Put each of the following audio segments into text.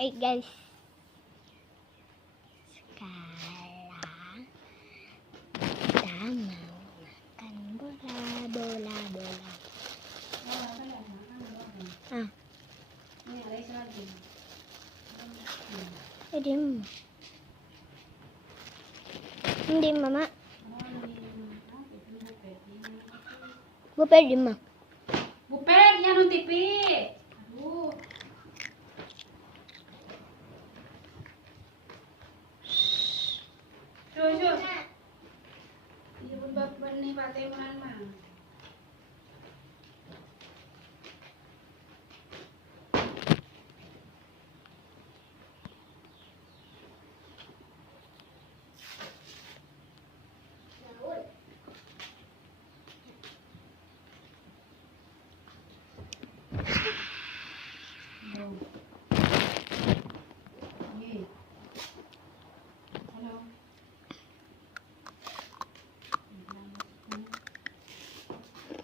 Hai guys, sekarang kita mau makan bola. Diam mama. Bupet diam mah. Bupet ya non TV. Aduh. Tuh. Iya beban nih Pak Teman mah.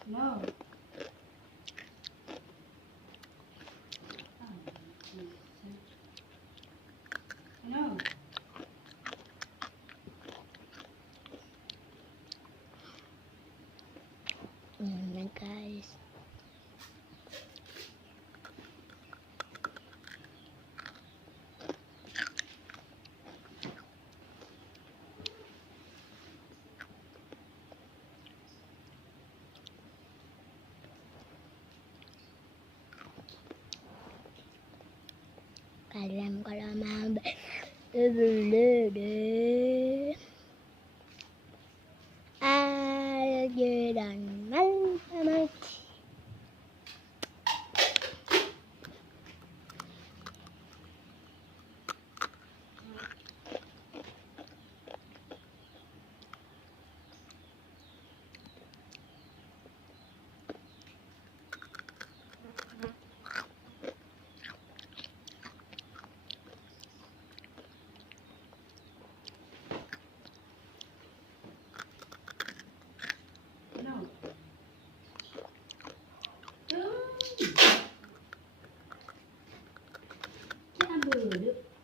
No. No. Nah guys, kalian kalau mau beli aja dan malam. No. Jangan bodoh.